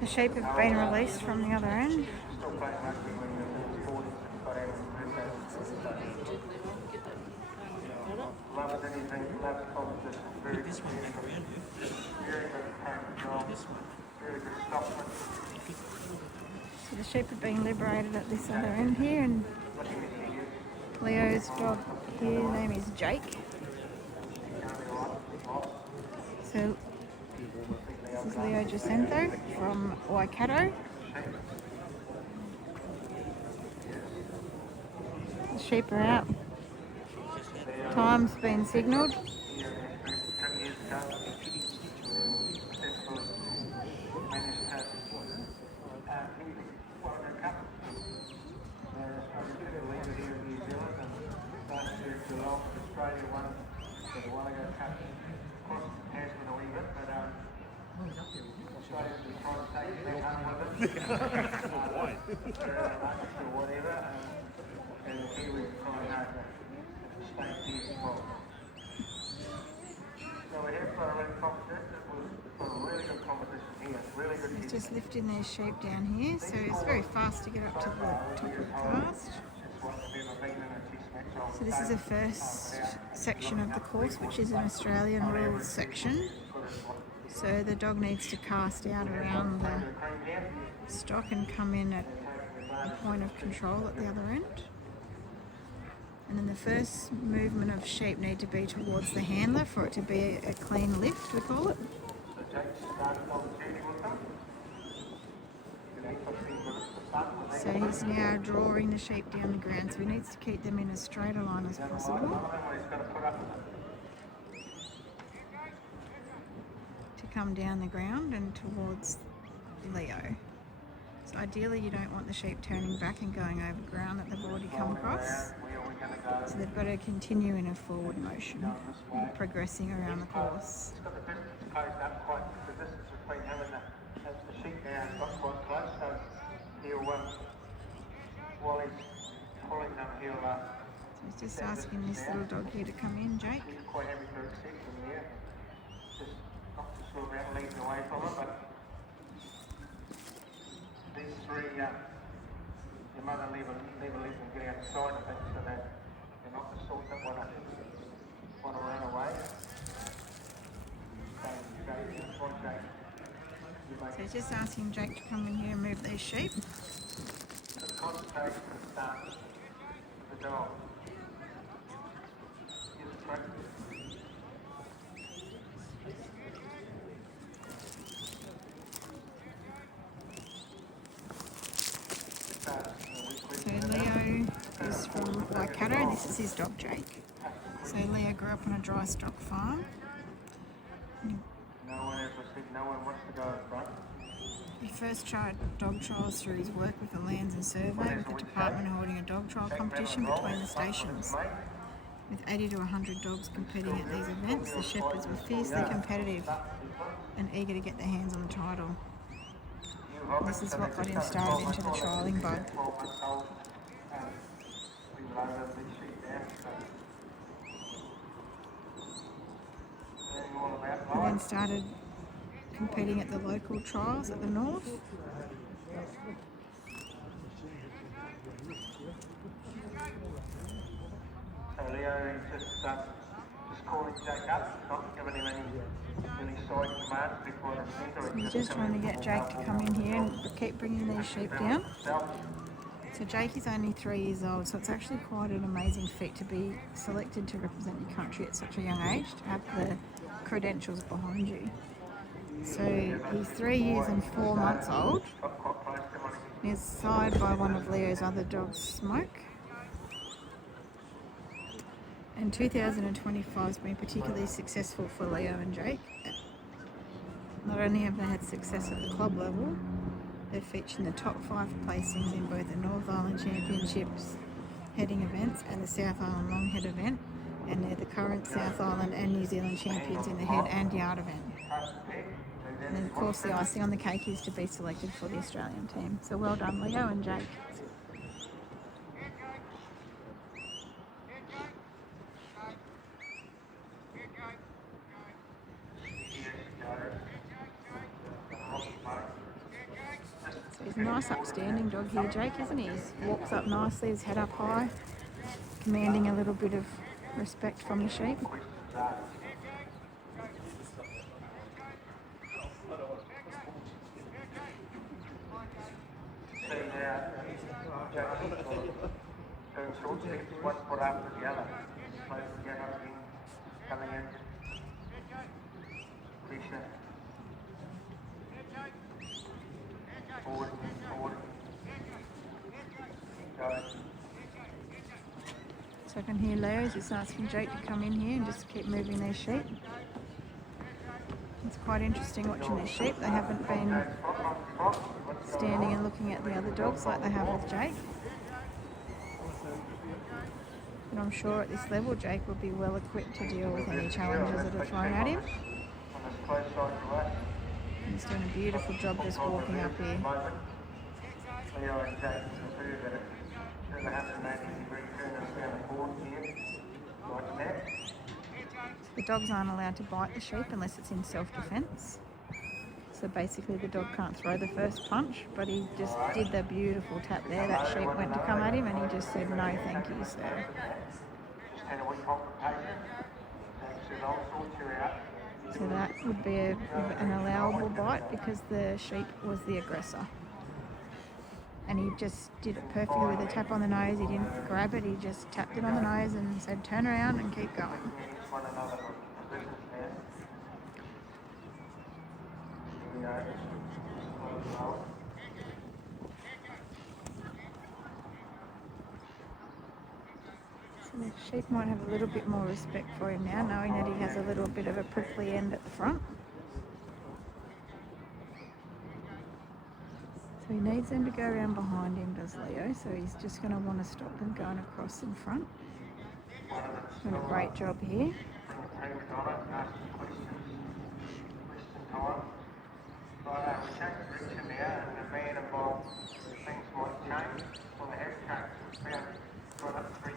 The sheep have been released from the other end. So the sheep are being liberated at this other end here, and Leo's dog here, his name is Jake. So this is Leo Jecentho from Waikato. The sheep are out. Time's been signalled. He's just lifting their sheep down here, so it's very fast to get up to the top of the cast. So this is the first section of the course, which is an Australian rules section. So the dog needs to cast out around the stock and come in at a point of control at the other end. And then the first movement of sheep need to be towards the handler for it to be a clean lift, we call it. So he's now drawing the sheep down the ground, so he needs to keep them in as straight a line as possible to come down the ground and towards Leo. So ideally you don't want the sheep turning back and going over ground that they've already come across. So they've got to continue in a forward motion, progressing around the course. So he's just asking this little dog here to come in, Jake. These three, your mother never let them get outside of it, so that they're not the sort that want to run away. So he's just asking Jake to come in here and move these sheep. The concentration starts with the dog. So Leo is from Waikato and this is his dog Jake. So Leo grew up on a dry stock farm. No one wants to go in front. He first tried dog trials through his work with the Lands and Survey, with the department holding a dog trial competition between the stations. With 80 to 100 dogs competing at these events, the shepherds were fiercely competitive and eager to get their hands on the title. This is what got him started into the trialling bug. He then started competing at the local trials at the north. So Leo is just calling Jake up, not giving him any side commands before the centre. He's just trying to get Jake to come in here and keep bringing these sheep down. So Jake is only 3 years old, so it's actually quite an amazing feat to be selected to represent your country at such a young age, to have the credentials behind you. So he's 3 years and 4 months old. He's sired by one of Leo's other dogs, Smoke. And 2025 has been particularly successful for Leo and Jake. Not only have they had success at the club level, they've featured in the top 5 placings in both the North Island Championships heading events and the South Island Long Head event, and they're the current South Island and New Zealand champions in the head and yard event. And then of course the icing on the cake is to be selected for the Australian team. So well done Leo and Jake. He's a nice upstanding dog here, Jake, isn't he? He walks up nicely, his head up high, commanding a little bit of respect from the sheep. Doing short steps, one foot after the other. Close together again, coming in. Pressure. Forward, forward. Go. So I can hear Leo's just asking Jake to come in here and just keep moving these sheep. It's quite interesting watching these sheep. They haven't been standing and looking at the other dogs like they have with Jake. But I'm sure at this level Jake will be well equipped to deal with any challenges that are thrown at him. He's doing a beautiful job just walking up here. Leo and Jake prefer that it's 180 degree turn around the corner here, like that. The dogs aren't allowed to bite the sheep unless it's in self-defense. So basically the dog can't throw the first punch, but he just did the beautiful tap there. That sheep went to come at him and he just said, "No, thank you, sir." So that would be an allowable bite because the sheep was the aggressor. And he just did it perfectly with a tap on the nose. He didn't grab it, he just tapped it on the nose and said, "Turn around and keep going." So the sheep might have a little bit more respect for him now, knowing that he has a little bit of a prickly end at the front. So he needs them to go around behind him, does Leo, so he's just going to want to stop them going across in front. Doing a great job here.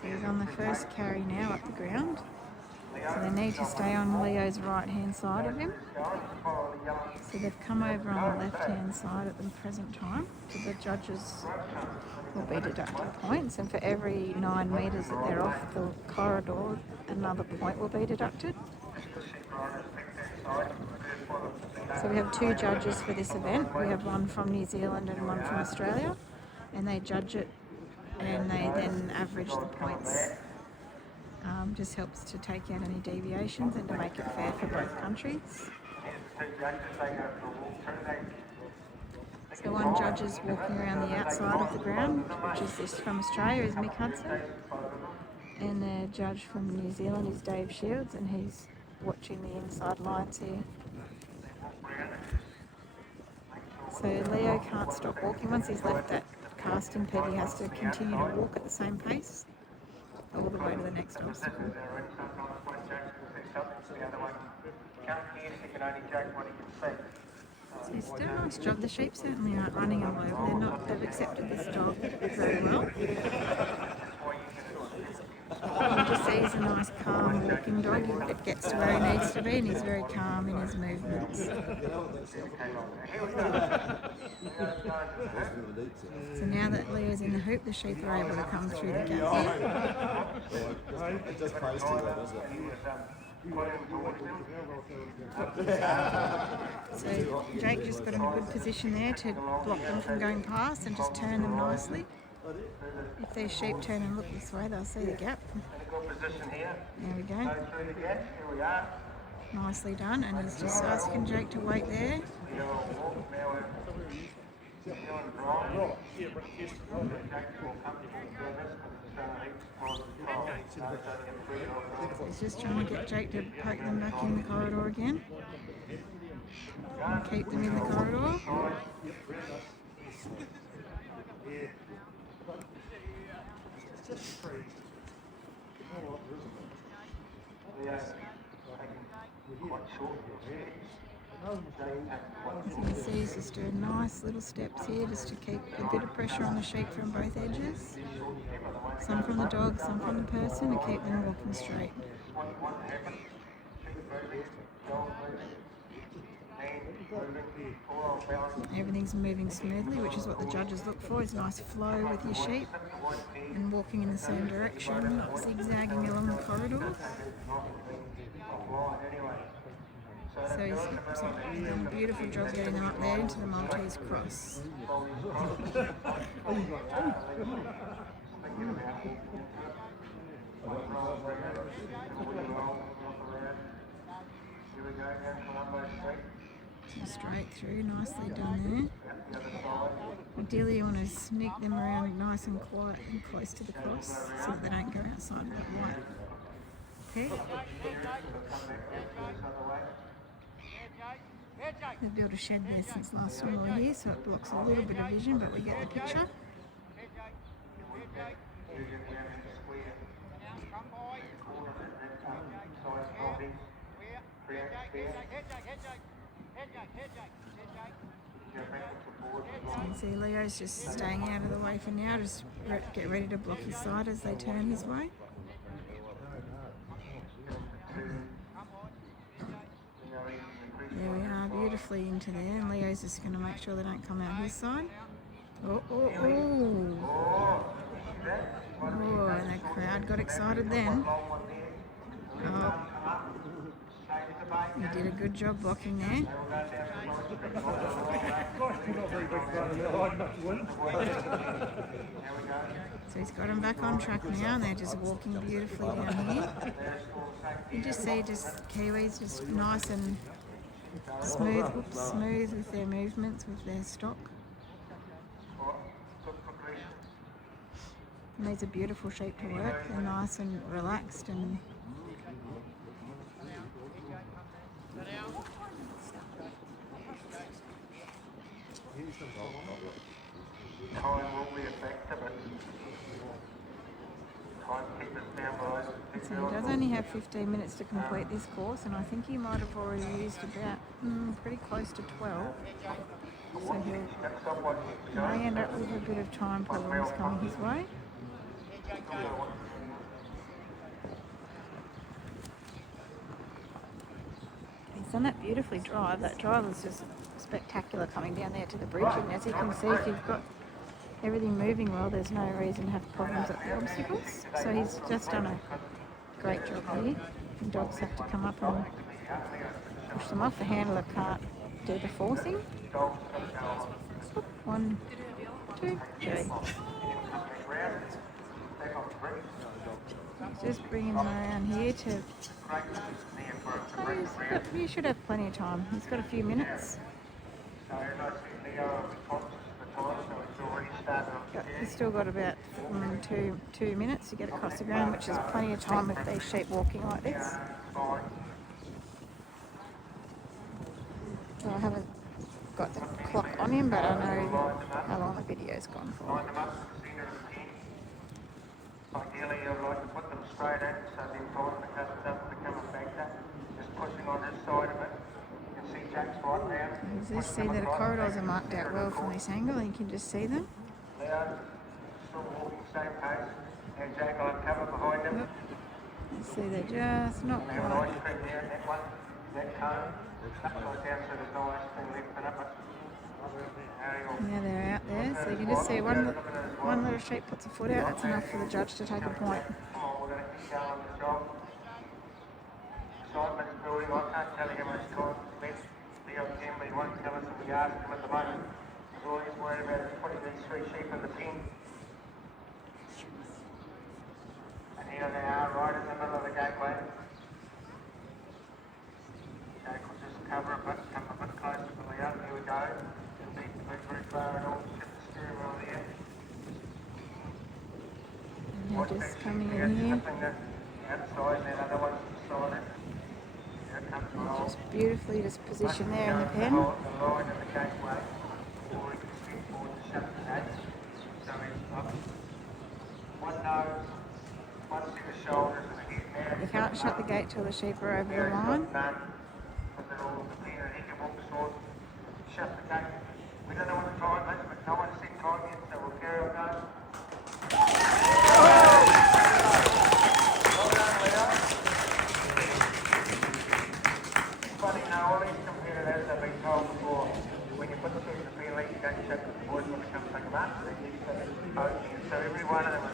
So he's on the first carry now up the ground. So they need to stay on Leo's right hand side of him. So they've come over on the left hand side at the present time. So the judges will be deducting points, and for every 9 metres that they're off the corridor, another point will be deducted. So we have 2 judges for this event. We have one from New Zealand and one from Australia, and they judge it and they then average the points. Just helps to take out any deviations and to make it fair for both countries. So one judge is walking around the outside of the ground, which is this from Australia, is Mick Hudson. And the judge from New Zealand is Dave Shields, and he's watching the inside lines here. So Leo can't stop walking. Once he's left that casting peg, he has to continue to walk at the same pace all the way to the next obstacle. So he's done a nice job. The sheep certainly aren't running him over. They've accepted this dog very well. You just see he's a nice calm walking dog. It gets to where he needs to be and he's very calm in his movements. So now that Leo's in the hoop, the sheep are able to come through the gap here. It just plays to that, doesn't it? So Jake just got in a good position there to block them from going past and just turn them nicely. If these sheep turn and look this way, they'll see the gap. There we go. Nicely done, and he's just asking Jake to wait there. He's just trying to get Jake to poke them back in the corridor again. And keep them in the corridor. As you can see, he's just doing nice little steps here just to keep a bit of pressure on the sheep from both edges. Some from the dog, some from the person, to keep them walking straight. Everything's moving smoothly, which is what the judges look for, is a nice flow with your sheep and walking in the same direction, not zigzagging along the corridors. So he's done a beautiful job getting them up there into the Maltese cross. So straight through, nicely done there. Ideally you want to sneak them around nice and quiet and close to the cross so that they don't go outside of that white peg. They've built a shed there since last time we were here, so it blocks a little bit of vision, but we get the picture. So you can see Leo's just staying out of the way for now, just get ready to block his side as they turn his way. There we are, beautifully into there, and Leo's just going to make sure they don't come out his side. Oh, and the crowd got excited then. Oh, you did a good job blocking there. So he's got them back on track now, and they're just walking beautifully down here. You just see Kiwis just nice and smooth with their movements, with their stock. And these are beautiful sheep to work. They're nice and relaxed and so he does only have 15 minutes to complete this course, and I think he might have already used about pretty close to 12. So he may end up with a bit of time problems coming his way. He's done that beautifully drive. That drive was just spectacular coming down there to the bridge, and as you can see, if you've got everything moving well, there's no reason to have problems at the obstacles. So he's just done a great job here. The dogs have to come up and push them off. The handler can't do the forcing. 1, 2, 3. Just bringing them around here to... You should have plenty of time. He's got a few minutes. He's still got about 2 minutes to get across the ground, which is plenty of time with these sheep walking like this. So I haven't got the clock on him, but I know how long the video's gone for. Ideally, I'd like to put them straight in, so the important doesn't become a factor. Just pushing on this side of it. You can see Jack's right now. You just see that the corridors are marked out well from this angle, and you can just see them. Leo, still walking same pace, and Jack on cover behind him. Yep. You see they're just not They have an quite. ice cream there, that one, that cone. Upside down, so there's no ice cream left in it, but Now they're out there, so you can just see one little sheep puts a foot out, that's enough for the judge to take a point. come on, we're going to keep going on the job. Excitement's building, I can't tell you how much time left. Leo can, but he won't tell us if we ask him at the moment. All he's worried about is putting these 3 sheep in the pen. And here they are, right in the middle of the gateway. Jake will just cover a bit, come a bit closer to Leo. Here we go. It'll be very far and all, shift the steering wheel there. And they're just coming in here. Outside, and that other one's beside it. Here it comes along. Just beautifully just positioned there in the pen. The line in the gateway, or he can step forward to shut the gate. So he's up. One nose, one set of shoulders and a head. Now You can't shut the gate till the sheep are over the line. done. Put it all in the pen and he can walk the sword. Shut the gate.